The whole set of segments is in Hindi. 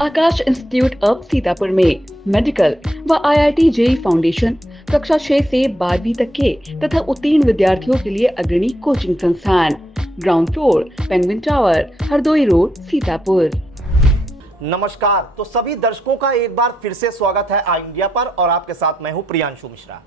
आकाश इंस्टीट्यूट ऑफ सीतापुर में मेडिकल व आईआईटी जेई फाउंडेशन कक्षा 6 से 12वीं तक के तथा उत्तीर्ण विद्यार्थियों के लिए अग्रणी कोचिंग संस्थान। Ground floor, penguin tower, Hardoi road, Sitapur. नमस्कार। तो सभी दर्शकों का एक बार फिर से स्वागत है आई इंडिया पर और आपके साथ मैं हूं प्रियांशु मिश्रा।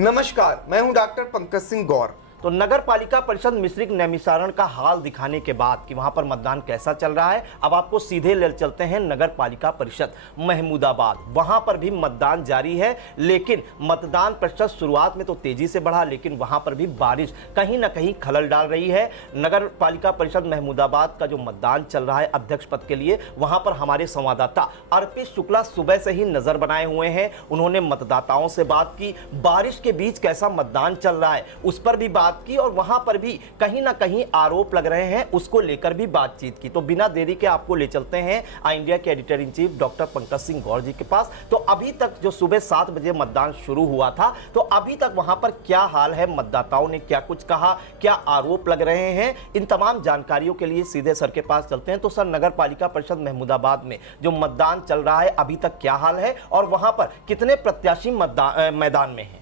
नमस्कार, मैं हूं डॉक्टर पंकज सिंह गौर। तो नगर पालिका परिषद मिश्रिक नैमिषारण का हाल दिखाने के बाद कि वहां पर मतदान कैसा चल रहा है, अब आपको सीधे ले चलते हैं नगर पालिका परिषद महमूदाबाद। वहां पर भी मतदान जारी है, लेकिन मतदान प्रतिशत शुरुआत में तो तेजी से बढ़ा, लेकिन वहां पर भी बारिश कहीं ना कहीं खलल डाल रही है। नगर पालिका परिषद महमूदाबाद का जो मतदान चल रहा है अध्यक्ष पद के लिए, वहां पर हमारे संवाददाता अर्पित शुक्ला सुबह से ही नजर बनाए हुए हैं। उन्होंने मतदाताओं से बात की, बारिश के बीच कैसा मतदान चल रहा है उस पर भी बात की और वहां पर भी कहीं ना कहीं आरोप लग रहे हैं, उसको लेकर भी बातचीत की। तो बिना देरी के आपको ले चलते हैं आई इंडिया के editor in chief doctor Pankaj Singh Gaur ji के पास। तो अभी तक जो सुबह 7 बजे मतदान शुरू हुआ था, तो अभी तक वहां पर क्या हाल है, मतदाताओं ने क्या कुछ कहा, क्या आरोप लग रहे हैं, इन तमाम जानकारियों के लिए सीधे सर के पास चलते हैं। तो सर, नगर पालिका परिषद महमूदाबाद में जो मतदान चल रहा है अभी तक क्या हाल है और वहां पर कितने प्रत्याशी मैदान में हैं?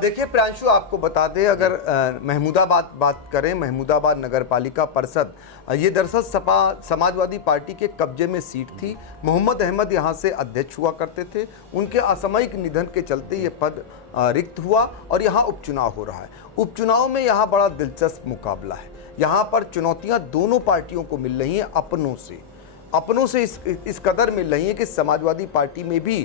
देखिए प्रियांशु, आपको बता दें, अगर महमूदाबाद बात करें, महमूदाबाद नगर पालिका परिषद, ये दरअसल सपा समाजवादी पार्टी के कब्जे में सीट थी। मोहम्मद अहमद यहाँ से अध्यक्ष हुआ करते थे। उनके असामयिक निधन के चलते ये पद रिक्त हुआ और यहाँ उपचुनाव हो रहा है। उपचुनाव में यहाँ बड़ा दिलचस्प मुकाबला है। यहाँ पर चुनौतियाँ दोनों पार्टियों को मिल रही हैं, अपनों से इस कदर मिल रही है कि समाजवादी पार्टी में भी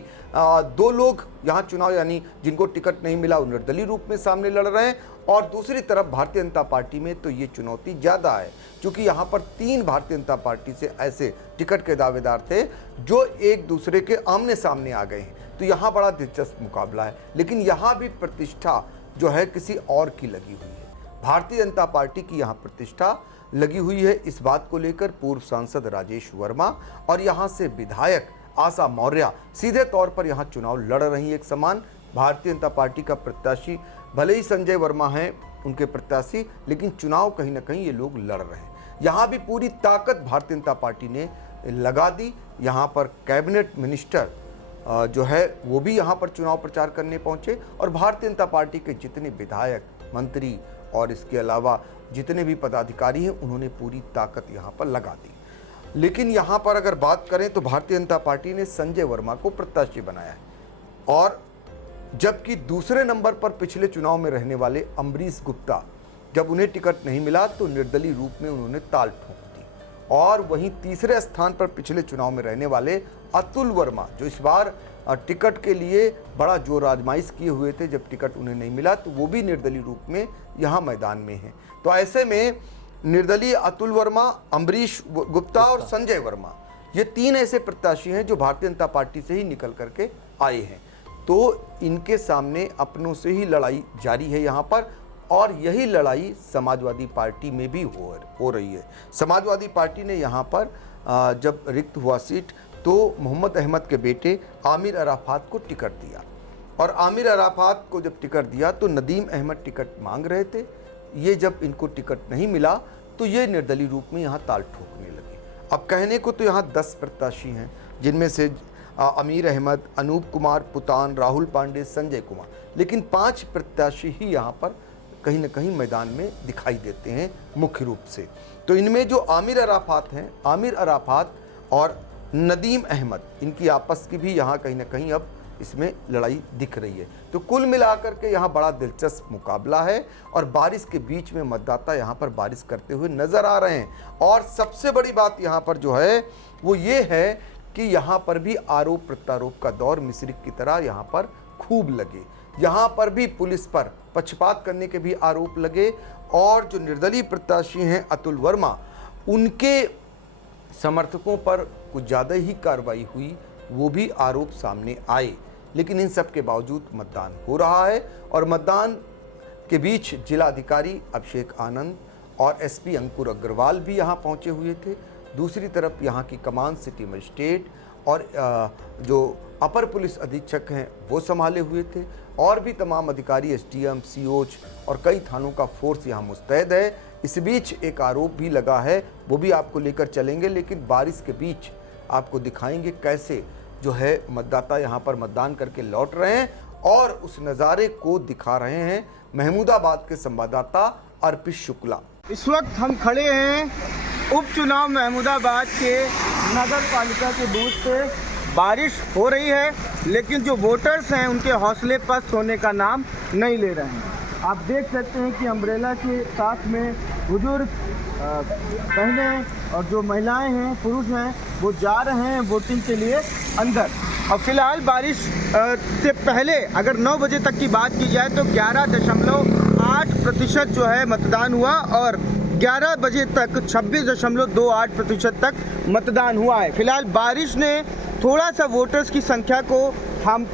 2 लोग यहाँ चुनाव, यानी जिनको टिकट नहीं मिला वो निर्दलीय रूप में सामने लड़ रहे हैं, और दूसरी तरफ भारतीय जनता पार्टी में तो ये चुनौती ज़्यादा है, क्योंकि यहाँ पर 3 भारतीय जनता पार्टी से ऐसे टिकट के दावेदार थे जो एक दूसरे के आमने सामने आ गए हैं। तो यहाँ बड़ा दिलचस्प मुकाबला है, लेकिन यहाँ भी प्रतिष्ठा जो है किसी और की लगी हुई है। भारतीय जनता पार्टी की यहाँ प्रतिष्ठा लगी हुई है। इस बात को लेकर पूर्व सांसद राजेश वर्मा और यहाँ से विधायक आशा मौर्य सीधे तौर पर यहाँ चुनाव लड़ रही एक समान। भारतीय जनता पार्टी का प्रत्याशी, भले ही संजय वर्मा हैं उनके प्रत्याशी, लेकिन चुनाव कहीं ना कहीं ये लोग लड़ रहे हैं। यहाँ भी पूरी ताकत भारतीय जनता पार्टी ने लगा दी। यहाँ पर कैबिनेट मिनिस्टर जो है वो भी यहाँ पर चुनाव प्रचार करने पहुँचे और भारतीय जनता पार्टी के जितने विधायक, मंत्री और इसके अलावा जितने भी पदाधिकारी हैं उन्होंने पूरी ताकत यहाँ पर लगा दी। लेकिन यहाँ पर अगर बात करें तो भारतीय जनता पार्टी ने संजय वर्मा को प्रत्याशी बनाया है, और जबकि दूसरे नंबर पर पिछले चुनाव में रहने वाले अमरीश गुप्ता, जब उन्हें टिकट नहीं मिला तो निर्दलीय रूप में उन्होंने ताल ठोक दी। और वहीं तीसरे स्थान पर पिछले चुनाव में रहने वाले अतुल वर्मा, जो इस बार टिकट के लिए बड़ा जोर आजमाइश किए हुए थे, जब टिकट उन्हें नहीं मिला तो वो भी निर्दलीय रूप में यहाँ मैदान में हैं। तो ऐसे में निर्दलीय अतुल वर्मा, अमरीश गुप्ता और संजय वर्मा, ये 3 ऐसे प्रत्याशी हैं जो भारतीय जनता पार्टी से ही निकल करके आए हैं। तो इनके सामने अपनों से ही लड़ाई जारी है यहाँ पर, और यही लड़ाई समाजवादी पार्टी में भी हो रही है। समाजवादी पार्टी ने यहाँ पर जब रिक्त हुआ सीट तो मोहम्मद अहमद के बेटे आमिर अराफात को टिकट दिया, और आमिर अराफात को जब टिकट दिया तो नदीम अहमद टिकट मांग रहे थे। ये जब इनको टिकट नहीं मिला तो ये निर्दलीय रूप में यहाँ ताल ठोकने लगे। अब कहने को तो यहाँ 10 प्रत्याशी हैं, जिनमें से आमिर अहमद, अनूप कुमार पुतान, राहुल पांडे, संजय कुमार, लेकिन 5 प्रत्याशी ही यहाँ पर कहीं न कहीं मैदान में दिखाई देते हैं मुख्य रूप से। तो इनमें जो आमिर अराफात हैं, आमिर अराफात और नदीम अहमद, इनकी आपस की भी यहाँ कहीं ना कहीं अब इसमें लड़ाई दिख रही है। तो कुल मिलाकर के यहाँ बड़ा दिलचस्प मुकाबला है, और बारिश के बीच में मतदाता यहाँ पर बारिश करते हुए नजर आ रहे हैं। और सबसे बड़ी बात यहाँ पर जो है वो ये है कि यहाँ पर भी आरोप प्रत्यारोप का दौर मिश्रिक की तरह यहाँ पर खूब लगे। यहाँ पर भी पुलिस पर पक्षपात करने के भी आरोप लगे, और जो निर्दलीय प्रत्याशी हैं अतुल वर्मा, उनके समर्थकों पर कुछ ज़्यादा ही कार्रवाई हुई, वो भी आरोप सामने आए। लेकिन इन सब के बावजूद मतदान हो रहा है, और मतदान के बीच जिलाधिकारी अभिषेक आनंद और एसपी अंकुर अग्रवाल भी यहाँ पहुँचे हुए थे। दूसरी तरफ यहाँ की कमान सिटी मजिस्ट्रेट और जो अपर पुलिस अधीक्षक हैं वो संभाले हुए थे, और भी तमाम अधिकारी, एसडीएम, सीओच और कई थानों का फोर्स यहाँ मुस्तैद है। इस बीच एक आरोप भी लगा है, वो भी आपको लेकर चलेंगे, लेकिन बारिश के बीच आपको दिखाएंगे कैसे जो है मतदाता यहाँ पर मतदान करके लौट रहे हैं और उस नज़ारे को दिखा रहे हैं महमूदाबाद के संवाददाता अर्पित शुक्ला। इस वक्त हम खड़े हैं उपचुनाव महमूदाबाद के नगर पालिका के बूथ पे। बारिश हो रही है लेकिन जो वोटर्स हैं उनके हौसले पस्त होने का नाम नहीं ले रहे हैं। आप देख सकते हैं कि अम्ब्रेला के साथ में बुजुर्ग बहनें और जो महिलाएं हैं, पुरुष हैं, वो जा रहे हैं वोटिंग के लिए अंदर। और फिलहाल बारिश से पहले अगर 9 बजे तक की बात की जाए तो 11.8% जो है मतदान हुआ और 11 बजे तक 26.28% तक मतदान हुआ है। फिलहाल बारिश ने थोड़ा सा वोटर्स की संख्या को थाम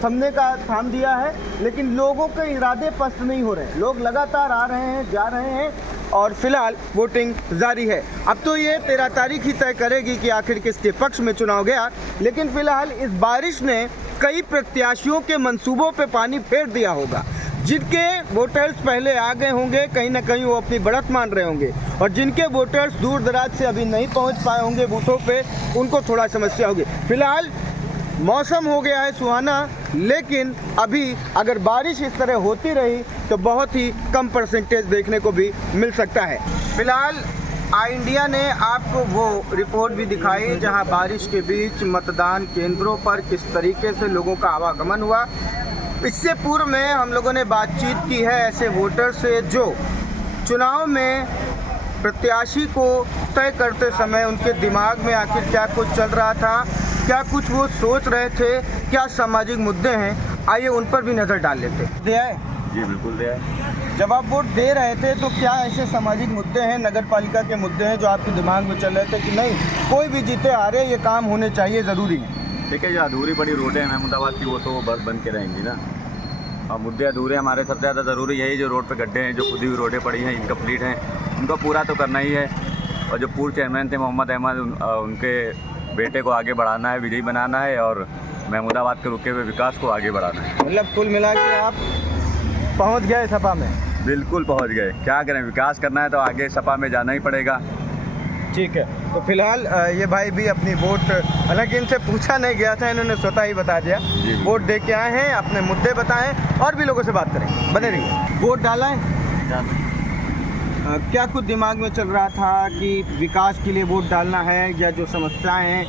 दिया है, लेकिन लोगों के इरादे पस्त नहीं हो रहे। लोग लगातार आ रहे हैं, जा रहे हैं और फिलहाल वोटिंग जारी है। अब तो ये 13 तारीख ही तय करेगी कि आखिर किसके पक्ष में चुनाव गया, लेकिन फिलहाल इस बारिश ने कई प्रत्याशियों के मंसूबों पे पानी फेर दिया होगा। जिनके वोटर्स पहले आ गए होंगे, कहीं ना कहीं वो अपनी बढ़त मान रहे होंगे, और जिनके वोटर्स दूर दराज से अभी नहीं पहुंच पाए होंगे बूथों पे, उनको थोड़ा समस्या होगी। फिलहाल मौसम हो गया है सुहाना, लेकिन अभी अगर बारिश इस तरह होती रही तो बहुत ही कम परसेंटेज देखने को भी मिल सकता है। फिलहाल आई इंडिया ने आपको वो रिपोर्ट भी दिखाई जहां बारिश के बीच मतदान केंद्रों पर किस तरीके से लोगों का आवागमन हुआ। इससे पूर्व में हम लोगों ने बातचीत की है ऐसे वोटर से जो चुनाव में प्रत्याशी को तय करते समय उनके दिमाग में आखिर क्या कुछ चल रहा था, क्या कुछ वो सोच रहे थे, क्या सामाजिक मुद्दे हैं, आइए उन पर भी नज़र डाल लेते। दे आए जी, बिल्कुल दे आए। जब आप वोट दे रहे थे तो क्या ऐसे सामाजिक मुद्दे हैं, नगर पालिका के मुद्दे हैं जो आपके दिमाग में चल रहे थे कि नहीं कोई भी जीते आ रहे ये काम होने चाहिए, ज़रूरी है? ठीक है, जो अधूरी पड़ी रोडें हैं महमूदाबाद की वो तो बस बन के रहेंगी ना। और मुद्दे अधूरे हमारे सबसे ज़्यादा ज़रूरी यही जो रोड पे गड्ढे हैं, जो खुदी हुई रोडें पड़ी हैं, इनकम्प्लीट हैं, उनको पूरा तो करना ही है। और जो पूर्व चेयरमैन थे मोहम्मद अहमद, उनके बेटे को आगे बढ़ाना है, विजयी बनाना है और महमूदाबाद के रुके हुए विकास को आगे बढ़ाना है। मतलब कुल मिला के आप पहुँच गए सपा में? बिल्कुल पहुँच गए। क्या करें, विकास करना है तो आगे सपा में जाना ही पड़ेगा। ठीक है, तो फिलहाल ये भाई भी अपनी वोट, हालांकि इनसे पूछा नहीं गया था, इन्होंने स्वतः ही बता दिया वोट दे के आए हैं, अपने मुद्दे बताएं और भी लोगों से बात करें। बने रहिए। वोट डाला है? क्या कुछ दिमाग में चल रहा था कि विकास के लिए वोट डालना है या जो समस्याएं हैं,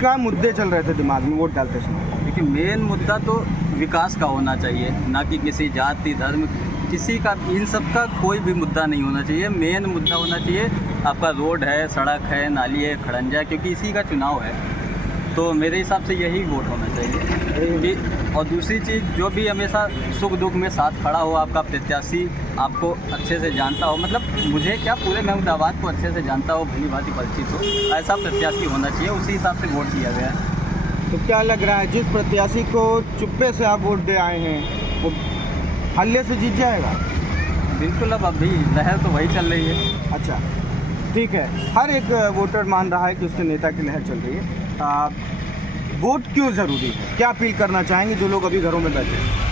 क्या मुद्दे चल रहे थे दिमाग में वोट डालते समय? देखिए, मेन मुद्दा तो विकास का होना चाहिए, ना कि किसी जाति धर्म किसी का, इन सब का कोई भी मुद्दा नहीं होना चाहिए। मेन मुद्दा होना चाहिए आपका रोड है, सड़क है, नाली है, खड़ंजा है, क्योंकि इसी का चुनाव है। तो मेरे हिसाब से यही वोट होना चाहिए। और दूसरी चीज़, जो भी हमेशा सुख दुख में साथ खड़ा हो, आपका प्रत्याशी आपको अच्छे से जानता हो, मतलब मुझे क्या पूरे महमूदाबाद को अच्छे से जानता हो, भली भांति परिचित हो, ऐसा प्रत्याशी होना चाहिए। उसी हिसाब से वोट किया गया है। तो क्या लग रहा है जिस प्रत्याशी को चुप्पे से आप वोट दे आए हैं वो हल्ले से जीत जाएगा? बिल्कुल, अब अभी लहर तो वही चल रही है। अच्छा, ठीक है। हर एक वोटर मान रहा है कि उसके नेता की लहर चल रही है। वोट क्यों ज़रूरी है? क्या अपील करना चाहेंगे जो लोग अभी घरों में बैठे हैं?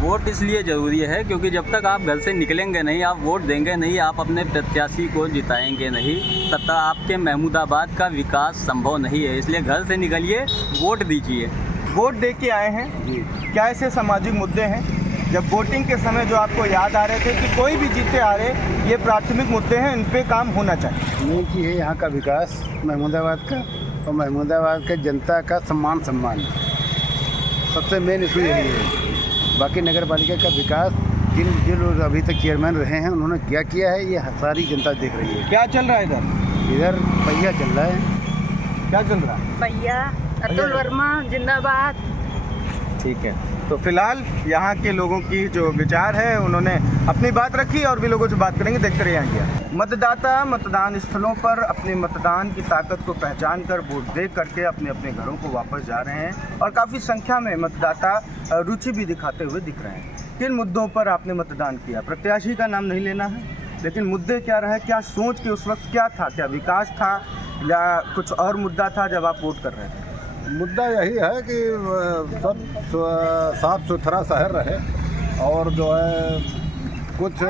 वोट इसलिए ज़रूरी है क्योंकि जब तक आप घर से निकलेंगे नहीं, आप वोट देंगे नहीं, आप अपने प्रत्याशी को जिताएंगे नहीं, तब तक आपके महमूदाबाद का विकास संभव नहीं है। इसलिए घर से निकलिए, वोट दीजिए। वोट दे के आए हैं जी, क्या ऐसे सामाजिक मुद्दे हैं जब वोटिंग के समय जो आपको याद आ रहे थे कि कोई भी जीते आ रहे, ये प्राथमिक मुद्दे हैं, इन पे काम होना चाहिए? मेन चीज़ है यहाँ का विकास महमूदाबाद का, और महमूदाबाद के जनता का सम्मान सबसे मेन इशू यही है। बाकी नगर पालिका का विकास जो लोग अभी तक चेयरमैन रहे हैं उन्होंने क्या किया है, ये सारी जनता देख रही है। क्या चल रहा है इधर पहिया चल रहा है। क्या चल रहा है? भैया अतुल वर्मा जिंदाबाद। ठीक है, तो फिलहाल यहाँ के लोगों की जो विचार है उन्होंने अपनी बात रखी और भी लोगों से बात करेंगे, देखते रहिए यहाँ किया। मतदाता मतदान स्थलों पर अपने मतदान की ताकत को पहचान कर वोट दे करके अपने अपने घरों को वापस जा रहे हैं और काफ़ी संख्या में मतदाता रुचि भी दिखाते हुए दिख रहे हैं। किन मुद्दों पर आपने मतदान किया? प्रत्याशी का नाम नहीं लेना है, लेकिन मुद्दे क्या रहे, क्या सोच के उस वक्त क्या था? क्या विकास था या कुछ और मुद्दा था जब आप वोट कर रहे थे? मुद्दा यही है कि सब साफ सुथरा शहर रहे और जो है कुछ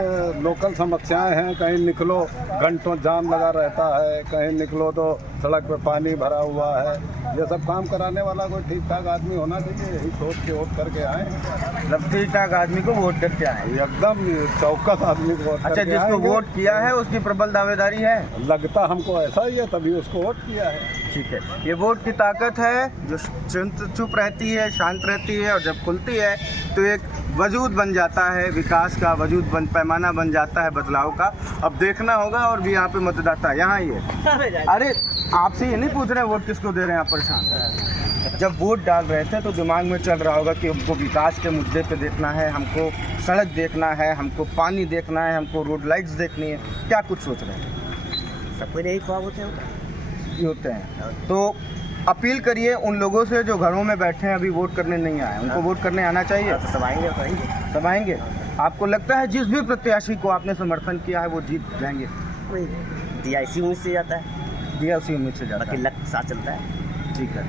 लोकल समस्याएं हैं, कहीं निकलो घंटों जाम लगा रहता है, कहीं निकलो तो सड़क पे पानी भरा हुआ है। ये सब काम कराने वाला कोई ठीक ठाक आदमी होना चाहिए, यही सोच के वोट करके आए। मतलब ठीक ठाक आदमी को वोट करके आए, एकदम चौकस आदमी को वोट अच्छा करके जिसको आएंगे। वोट किया है उसकी प्रबल दावेदारी है, लगता हमको ऐसा ही है, तभी उसको वोट किया है। ठीक है। ये वोट की ताकत है जो चुप रहती है, शांत रहती है, और जब खुलती है तो एक वजूद बन जाता है, विकास का वजूद पैमाना बन जाता है बदलाव का। अब देखना होगा। और भी यहाँ पे मतदाता यहाँ ही है। अरे आपसे ये नहीं पूछ रहे वोट किसको दे रहे हैं आप, परेशान। जब वोट डाल रहे थे तो दिमाग में चल रहा होगा कि हमको विकास के मुद्दे पे देखना है, हमको सड़क देखना है, हमको पानी देखना है, हमको रोड लाइट्स देखनी है। क्या कुछ सोच रहे हैं? सबको यही ख्वाब होते हैं। तो अपील करिए उन लोगों से जो घरों में बैठे हैं, अभी वोट करने नहीं आए, उनको वोट करने आना चाहिए। तो सब आएंगे सब आएंगे। आपको लगता है जिस भी प्रत्याशी को आपने समर्थन किया है वो जीत जाएंगे? दिया इसी उम्मीद से जाता है, दिया उसी उम्मीद से जाता बाकी है। लक साथ चलता है। ठीक है,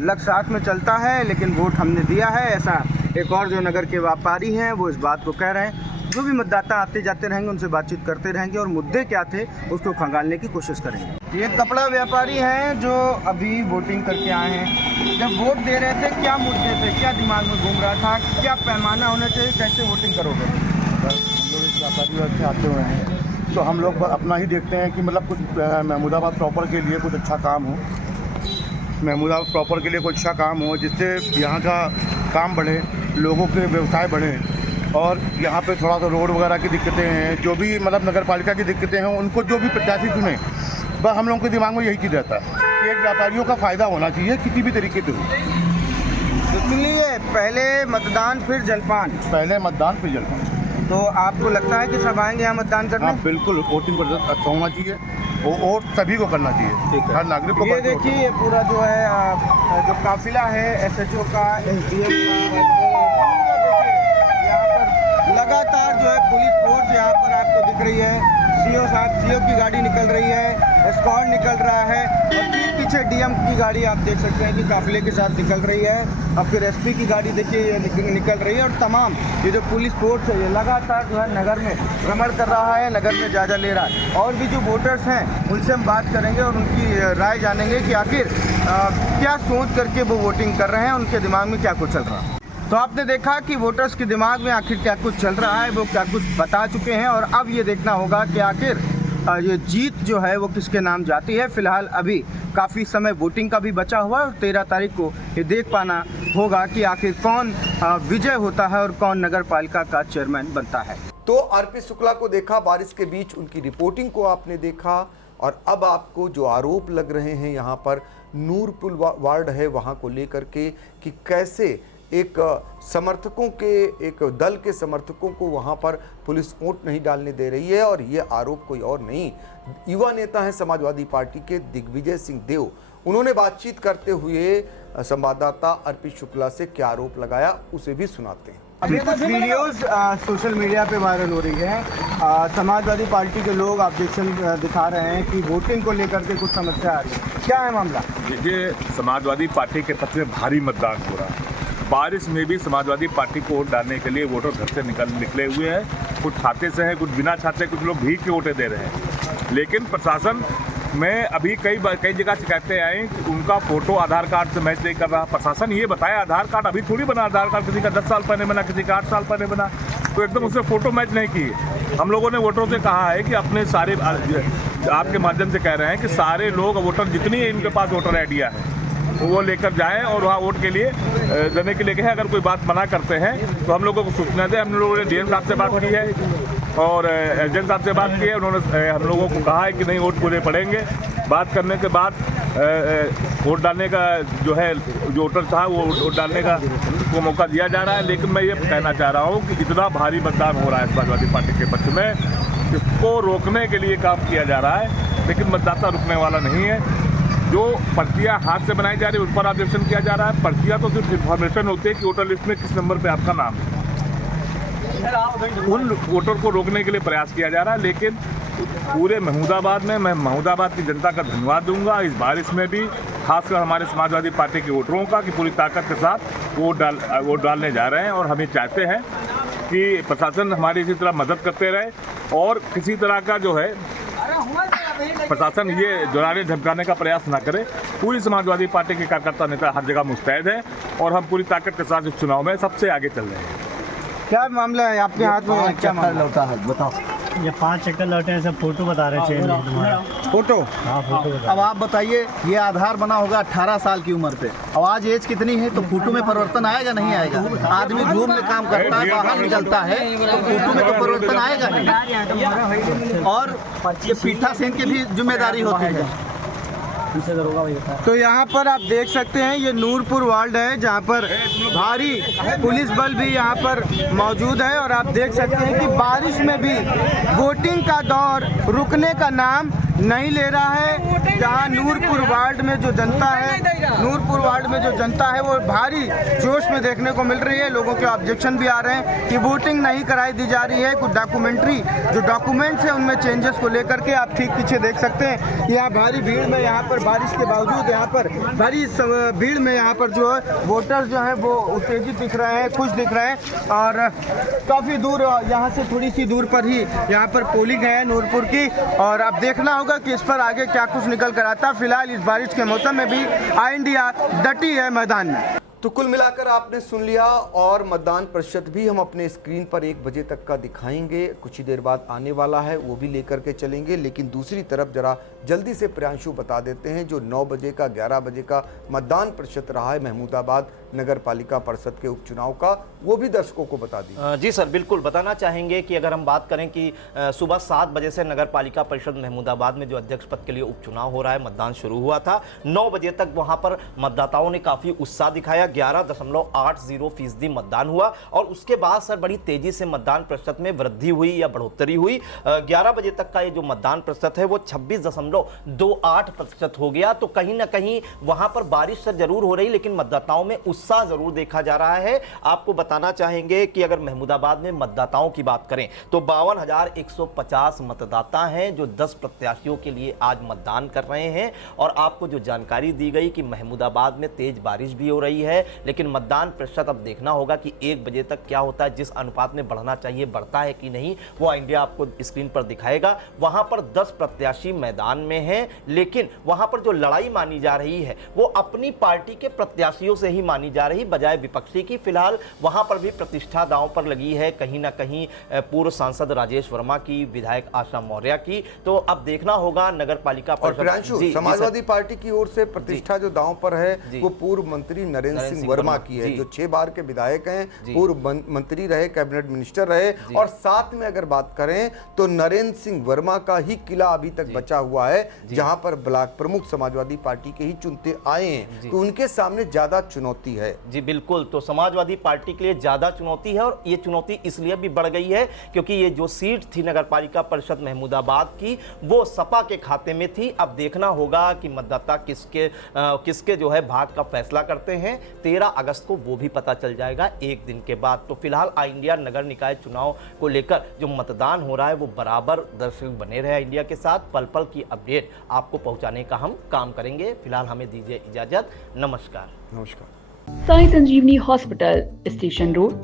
लक्ष्य साथ में चलता है, लेकिन वोट हमने दिया है, ऐसा एक और जो नगर के व्यापारी हैं वो इस बात को कह रहे हैं। जो भी मतदाता आते जाते रहेंगे उनसे बातचीत करते रहेंगे और मुद्दे क्या थे उसको खंगालने की कोशिश करेंगे। ये कपड़ा व्यापारी हैं जो अभी वोटिंग करके आए हैं। जब वोट दे रहे थे क्या मुद्दे थे, क्या दिमाग में घूम रहा था, क्या पैमाना होना चाहिए, कैसे वोटिंग करोगे? हम लोग इस व्यापारी से आते हुए हैं तो हम लोग अपना ही देखते हैं कि मतलब कुछ महमूदाबाद प्रॉपर के लिए कुछ अच्छा काम हो, महमूदाबाद प्रॉपर के लिए कुछ अच्छा काम हो जिससे यहाँ का काम बढ़े, लोगों के व्यवसाय बढ़े। और यहाँ पे थोड़ा सा रोड वगैरह की दिक्कतें हैं, जो भी मतलब नगर पालिका की दिक्कतें हैं, उनको जो भी प्रत्याशी चुने, बस हम लोगों के दिमाग में यही चीज़ रहता है कि एक व्यापारियों का फ़ायदा होना चाहिए किसी भी तरीके से हो। इसलिए पहले मतदान फिर जलपान। पहले मतदान फिर जलपान। तो आपको लगता है कि सब आएंगे यहाँ मतदान करने? हाँ बिल्कुल, वोटिंग प्रतिशत अच्छा होना चाहिए, वो वोट सभी को करना चाहिए। ठीक है, हर नागरिक को। ये देखिए ये पूरा जो है जो काफिला है SHO का, SDM का, यहाँ पर लगातार जो है पुलिस फोर्स यहाँ पर आपको दिख रही है। CO साहब, CO की गाड़ी निकल रही है, स्क्वाड निकल रहा है, और ठीक पीछे DM की गाड़ी आप देख सकते हैं कि काफिले के साथ निकल रही है। अब फिर SP की गाड़ी देखिए ये निकल रही है, और तमाम ये जो पुलिस फोर्स है ये लगातार जो है नगर में भ्रमण कर रहा है, नगर में जायजा ले रहा है। और भी जो वोटर्स हैं उनसे हम बात करेंगे और उनकी राय जानेंगे कि आखिर क्या सोच करके वो वोटिंग कर रहे हैं, उनके दिमाग में क्या कुछ चल रहा है। तो आपने देखा कि वोटर्स के दिमाग में आखिर क्या कुछ चल रहा है, वो क्या कुछ बता चुके हैं, और अब ये देखना होगा कि आखिर ये जीत जो है वो किसके नाम जाती है। फिलहाल अभी काफ़ी समय वोटिंग का भी बचा हुआ है और 13 तारीख को ये देख पाना होगा कि आखिर कौन विजय होता है और कौन नगर पालिका का चेयरमैन बनता है। तो RP शुक्ला को देखा, बारिश के बीच उनकी रिपोर्टिंग को आपने देखा, और अब आपको जो आरोप लग रहे हैं यहाँ पर नूरपुर वार्ड है वहाँ को लेकर के कि कैसे एक समर्थकों के एक दल के समर्थकों को वहाँ पर पुलिस वोट नहीं डालने दे रही है। और ये आरोप कोई और नहीं, युवा नेता हैं समाजवादी पार्टी के दिग्विजय सिंह देव। उन्होंने बातचीत करते हुए संवाददाता RP शुक्ला से क्या आरोप लगाया उसे भी सुनाते हैं। अभी कुछ वीडियोस सोशल मीडिया पे वायरल हो रही है, समाजवादी पार्टी के लोग ऑब्जेक्शन दिखा रहे हैं कि वोटिंग को लेकर के कुछ समस्या आ रही है, क्या है मामला? देखिए, समाजवादी पार्टी के पक्ष में भारी मतदान हो रहा है। बारिश में भी समाजवादी पार्टी को वोट डालने के लिए वोटर घर से निकले हुए हैं। कुछ छाते से हैं, कुछ बिना छाते, कुछ लोग भीग के वोटें दे रहे हैं। लेकिन प्रशासन में अभी कई जगह शिकायतें आई कि उनका फोटो आधार कार्ड से मैच नहीं कर रहा। प्रशासन ये बताया आधार कार्ड अभी थोड़ी बना, आधार कार्ड किसी का 10 साल पहले बना, किसी का 8 साल पहले बना, तो एकदम उससे फोटो मैच नहीं की। हम लोगों ने वोटरों से कहा है कि अपने सारे, आपके माध्यम से कह रहे हैं कि सारे लोग वोटर जितनी इनके पास वोटर आइडिया है वो लेकर जाएं और वहाँ वोट के लिए देने के लिए कहें। अगर कोई बात मना करते हैं तो हम लोगों को सूचना दें। हम लोगों ने DM साहब से बात की है और एजेंट साहब से बात की है। उन्होंने हम लोगों को कहा है कि नहीं वोट पूरे पड़ेंगे। बात करने के बाद वोट डालने का जो है, जो वोटर था वो वोट डालने का को मौका दिया जा रहा है। लेकिन मैं ये कहना चाह रहा हूँ कि इतना भारी मतदान हो रहा है समाजवादी पार्टी के पक्ष में, इसको रोकने के लिए काम किया जा रहा है, लेकिन मतदाता रुकने वाला नहीं है। जो पर्चियाँ हाथ से बनाई जा रही है उस पर ऑब्जेक्शन किया जा रहा है। पर्चियाँ तो सिर्फ इन्फॉर्मेशन होती है कि वोटर लिस्ट में किस नंबर पे आपका नाम है, उन वोटर को रोकने के लिए प्रयास किया जा रहा है। लेकिन पूरे महमूदाबाद में मैं महमूदाबाद की जनता का धन्यवाद दूंगा इस बारिश में भी, खासकर हमारे समाजवादी पार्टी के वोटरों का, कि पूरी ताकत के साथ वोट डालने जा रहे हैं। और हम ये चाहते हैं कि प्रशासन हमारी इसी तरह मदद करते रहे और किसी तरह का जो है प्रशासन ये डराने धमकाने का प्रयास ना करे। पूरी समाजवादी पार्टी के कार्यकर्ता नेता हर जगह मुस्तैद हैं और हम पूरी ताकत के साथ इस चुनाव में सबसे आगे चल रहे हैं। क्या मामला है आपके हाथ में? क्या मामला लौटा है बताओ। ये 5 चक्कर लौटे हैं, सब फोटो बता रहे थे तुम्हारा। फोटो? हाँ फोटो बता। अब आप बताइए, ये आधार बना होगा 18 साल की उम्र पे, अब आज एज कितनी है, तो फोटो में परिवर्तन आएगा नहीं आएगा? आदमी धूप में काम करता है, बाहर निकलता है, तो फोटो में तो परिवर्तन आएगा नहीं। और ये पीठासीन की भी जिम्मेदारी होती है। तो यहाँ पर आप देख सकते हैं ये नूरपुर वार्ड है जहाँ पर भारी पुलिस बल भी यहाँ पर मौजूद है और आप देख सकते हैं कि बारिश में भी वोटिंग का दौर रुकने का नाम नहीं ले रहा है। जहाँ नूरपुर वार्ड में जो जनता है वो भारी जोश में देखने को मिल रही है। लोगों के ऑब्जेक्शन भी आ रहे हैं कि वोटिंग नहीं कराई दी जा रही है। कुछ डॉक्यूमेंट्स हैं उनमें चेंजेस को लेकर के आप ठीक पीछे देख सकते हैं। यहाँ भारी भीड़ में, यहाँ पर बारिश के बावजूद यहाँ पर भारी भीड़ में यहाँ पर जो है वोटर्स जो है वो उत्तेजित दिख रहे हैं, खुश दिख रहे हैं। और काफ़ी दूर यहाँ से थोड़ी सी दूर पर ही यहाँ पर पोलिंग है नूरपुर की और अब देखना होगा कि इस पर आगे क्या कुछ निकल कर आता है। फिलहाल इस बारिश के मौसम में भी आई इंडिया डटी है मैदान में। तो कुल मिलाकर आपने सुन लिया और मतदान प्रतिशत भी हम अपने स्क्रीन पर 1 बजे तक का दिखाएंगे। कुछ ही देर बाद आने वाला है, वो भी लेकर के चलेंगे। लेकिन दूसरी तरफ जरा जल्दी से प्रियांशु बता देते हैं जो 9 बजे का 11 बजे का मतदान प्रतिशत रहा है महमूदाबाद नगर पालिका परिषद के उपचुनाव का, वो भी दर्शकों को बता दी। जी सर, बिल्कुल बताना चाहेंगे कि अगर हम बात करें कि सुबह 7 बजे से नगर पालिका परिषद महमूदाबाद में जो अध्यक्ष पद के लिए उपचुनाव हो रहा है, मतदान शुरू हुआ था। 9 बजे तक वहां पर मतदाताओं ने काफी उत्साह दिखाया। 11.80% मतदान हुआ और उसके बाद सर बड़ी तेजी से मतदान प्रतिशत में वृद्धि हुई या बढ़ोतरी हुई। 11 बजे तक का ये जो मतदान प्रतिशत है वो 26.28% हो गया। तो कहीं ना कहीं वहां पर बारिश सर जरूर हो रही, लेकिन मतदाताओं में उत्साह जरूर देखा जा रहा है। आपको बताना चाहेंगे कि अगर महमूदाबाद में मतदाताओं की बात करें तो 52,150 मतदाता हैं जो 10 प्रत्याशियों के लिए आज मतदान कर रहे हैं। और आपको जो जानकारी दी गई कि महमूदाबाद में तेज बारिश भी हो रही है, लेकिन मतदान प्रतिशत अब देखना होगा कि 1 बजे तक क्या होता है। जिस अनुपात में बढ़ना चाहिए बढ़ता है कि नहीं, वो इंडिया आपको स्क्रीन पर दिखाएगा। वहां पर 10 प्रत्याशी मैदान में हैं, लेकिन वहां पर जो लड़ाई मानी जा रही है वो अपनी पार्टी के प्रत्याशियों से ही मानी जा रही, बजाय विपक्षी की। फिलहाल वहां पर भी प्रतिष्ठा दांव पर लगी है, कहीं ना कहीं पूर्व सांसद राजेश वर्मा की, विधायक आशा मौर्य की। तो अब देखना होगा नगर पालिका परिषद। समाजवादी पार्टी की ओर से प्रतिष्ठा जो दांव पर है वो पूर्व मंत्री नरेंद्र सिंह वर्मा की है, जो 6 बार के विधायक हैं, पूर्व मंत्री रहे, कैबिनेट मिनिस्टर रहे। और साथ में अगर बात करें तो नरेंद्र सिंह वर्मा का ही किला अभी तक बचा हुआ है, जहां पर ब्लॉक प्रमुख समाजवादी पार्टी के ही चुनते आए हैं। तो उनके सामने ज्यादा चुनौती है। जी बिल्कुल, तो समाजवादी पार्टी के लिए ज्यादा चुनौती है और ये चुनौती इसलिए भी बढ़ गई है क्योंकि ये जो सीट थी नगर पालिका परिषद महमूदाबाद की वो सपा के खाते में थी। अब देखना होगा कि मतदाता किसके जो है भाग का फैसला करते हैं। 13 अगस्त को वो भी पता चल जाएगा, एक दिन के बाद। तो फिलहाल आई इंडिया नगर निकाय चुनाव को लेकर जो मतदान हो रहा है वो बराबर दर्शक बने रहे इंडिया के साथ। पल पल की अपडेट आपको पहुंचाने का हम काम करेंगे। फिलहाल हमें दीजिए इजाजत, नमस्कार। साई संजीवनी हॉस्पिटल, स्टेशन रोड,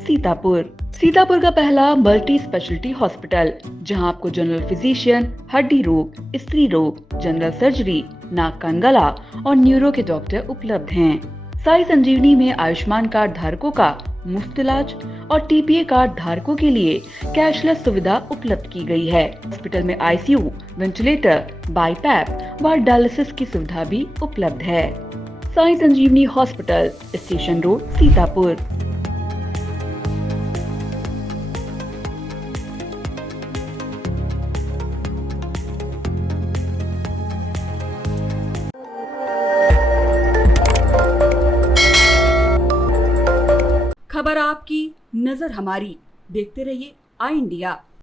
सीतापुर का पहला मल्टी स्पेशलिटी हॉस्पिटल, जहां आपको जनरल फिजिशियन, हड्डी रोग, स्त्री रोग, जनरल सर्जरी, नाक कान गला और न्यूरो के डॉक्टर उपलब्ध हैं। साई संजीवनी में आयुष्मान कार्ड धारकों का मुफ्त इलाज और टीपीए कार्ड धारकों के लिए कैशलेस सुविधा उपलब्ध की गई है। हॉस्पिटल में आईसीयू, वेंटिलेटर, बाईपैप व डायलिसिस की सुविधा भी उपलब्ध है। साई संजीवनी हॉस्पिटल, स्टेशन रोड, सीतापुर। खबर आपकी, नजर हमारी। देखते रहिए आई इंडिया।